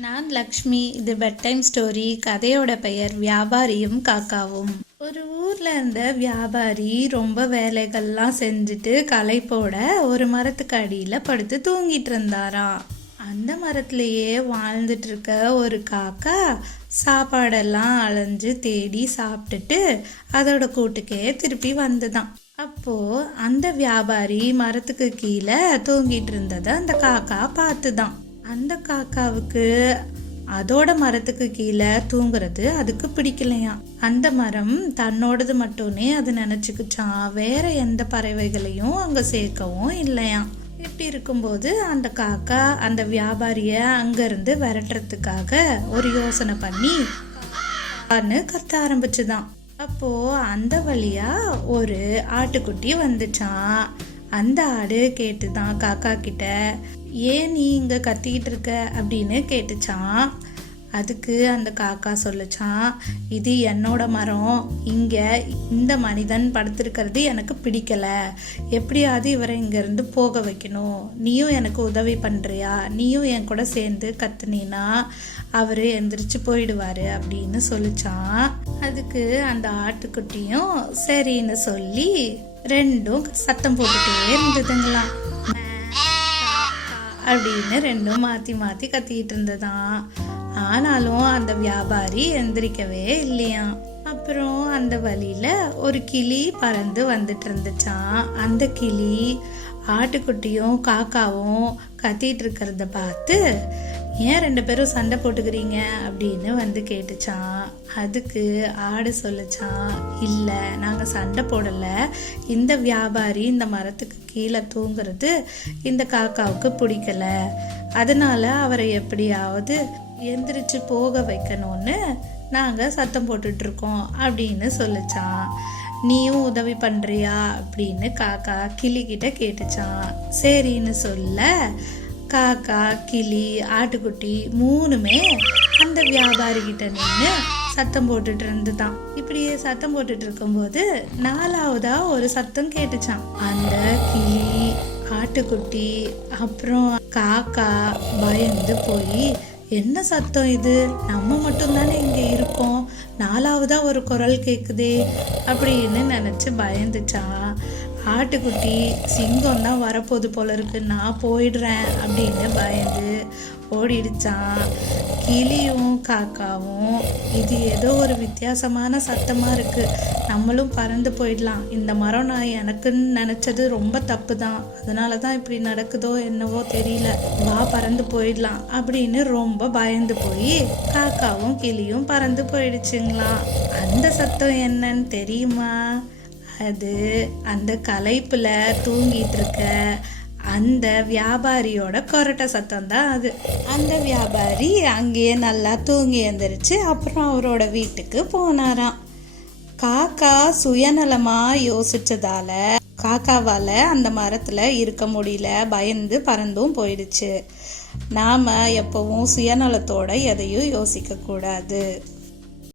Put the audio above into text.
நான் லக்ஷ்மி. இது bed time story. கதையோட பெயர் வியாபாரியும் காக்காவும். ஒரு ஊர்ல இருந்த வியாபாரி ரொம்ப வேலைகள்லாம் செஞ்சுட்டு களைப்போட ஒரு மரத்துக்கு அடியில படுத்து தூங்கிட்டு இருந்தாராம். அந்த மரத்திலேயே வாழ்ந்துட்டு இருக்க ஒரு காக்கா சாப்பாடெல்லாம் அலைஞ்சு தேடி சாப்பிட்டுட்டு அதோட கூட்டுக்கே திருப்பி வந்துதான். அப்போ அந்த வியாபாரி மரத்துக்கு கீழே தூங்கிட்டு இருந்ததை அந்த காக்கா பார்த்துதான். அந்த காக்காவுக்கு அதோட மரத்துக்கு கீழே தூங்குறது அதுக்கு பிடிக்கலையாம். அந்த மரம் தன்னோடது மட்டுமே அது நினைச்சுக்குச்சான். வேற எந்த பறவைகளையும் அங்க சேர்க்கவும் இல்லையாம். இப்படி இருக்கும்போது அந்த காக்கா அந்த வியாபாரிய அங்கிருந்து விரட்டுறதுக்காக ஒரு யோசனை பண்ணி கத்த ஆரம்பிச்சுதான். அப்போ அந்த வழியா ஒரு ஆட்டுக்குட்டி வந்துச்சான். அந்த ஆடு கேட்டுதான் காக்கா கிட்ட, ஏன் நீ இங்க கத்திக்கிட்டு இருக்க அப்படின்னு கேட்டுச்சான். அதுக்கு அந்த காக்கா சொல்லுச்சான், இது என்னோட மரம், இங்க இந்த மனிதன் படுத்திருக்கிறது எனக்கு பிடிக்கல, எப்படியாவது இவரை இங்க இருந்து போக வைக்கணும், நீயும் எனக்கு உதவி பண்றியா, நீயும் என் கூட சேர்ந்து கத்துனீனா அவரு எந்திரிச்சு போயிடுவாரு அப்படின்னு சொல்லிச்சான். அதுக்கு அந்த ஆட்டுக்குட்டியும் சரின்னு சொல்லி ரெண்டும் சத்தம் போட்டுட்டே இருந்ததுங்களாம். அப்படின்னு ரெண்டும் மாத்தி மாத்தி கத்திட்டு இருந்ததான். ஆனாலும் அந்த வியாபாரி எந்திரிக்கவே இல்லையாம். அப்புறம் அந்த வழியில ஒரு கிளி பறந்து வந்துட்டு இருந்துச்சான். அந்த கிளி ஆட்டுக்குட்டியும் காக்காவும் கத்திட்டு இருக்கிறத பார்த்து, ஏன் ரெண்டு பேரும் சண்டை போட்டுக்கிறீங்க அப்படின்னு வந்து கேட்டுச்சான். அதுக்கு ஆடு சொல்லிச்சான், இல்லை நாங்கள் சண்டை போடலை, இந்த வியாபாரி இந்த மரத்துக்கு கீழே தூங்குறது இந்த காக்காவுக்கு பிடிக்கல, அதனால அவரை எப்படியாவது எந்திரிச்சு போக வைக்கணும்னு நாங்கள் சத்தம் போட்டுட்டு இருக்கோம் அப்படின்னு சொல்லிச்சான். நீயும் உதவி பண்றியா அப்படின்னு காக்கா கிளி கிட்ட கேட்டுச்சான். சரின்னு சொல்ல காக்கா கிளி ஆட்டுக்குட்டி மூணுமே அந்த வியாபாரி கிட்ட நின்று சத்தம் போட்டுட்டு இருந்துதான். இப்படியே சத்தம் போட்டுட்டு இருக்கும்போது நாலாவதா ஒரு சத்தம் கேட்டுச்சான். அந்த கிளி ஆட்டுக்குட்டி அப்புறம் காக்கா பயந்து போய், என்ன சத்தம் இது, நம்ம மட்டும்தானே இங்க இருக்கோம், நாலாவதா ஒரு குரல் கேக்குதே அப்படின்னு நினைச்சு பயந்துச்சான். ஆட்டுக்குட்டி சிங்கம் தான் வரப்போது போல இருக்கு, நான் போயிடுறேன் அப்படின்னு பயந்து ஓடிடுச்சான். கிளியும் காக்காவும் இது ஏதோ ஒரு வித்தியாசமான சத்தமா இருக்கு, நம்மளும் பறந்து போயிடலாம், இந்த மரம் நான் எனக்குன்னு நினைச்சது ரொம்ப தப்பு தான், அதனால தான் இப்படி நடக்குதோ என்னவோ தெரியல, வா பறந்து போயிடலாம் அப்படின்னு ரொம்ப பயந்து போய் காக்காவும் கிளியும் பறந்து போயிடுச்சுங்களாம். அந்த சத்தம் என்னன்னு தெரியுமா? அது அந்த களைப்புல தூங்கிட்டு இருக்க அந்த வியாபாரியோட கொரட்டை சத்தம் தான் அது. அந்த வியாபாரி அங்கேயே நல்லா தூங்கி எழுந்திரிச்சு அப்புறம் அவரோட வீட்டுக்கு போனாராம். காக்கா சுயநலமா யோசிச்சதால காக்காவால அந்த மரத்துல இருக்க முடியல, பயந்து பறந்தும் போயிடுச்சு. நாம எப்பவும் சுயநலத்தோட எதையும் யோசிக்க கூடாது.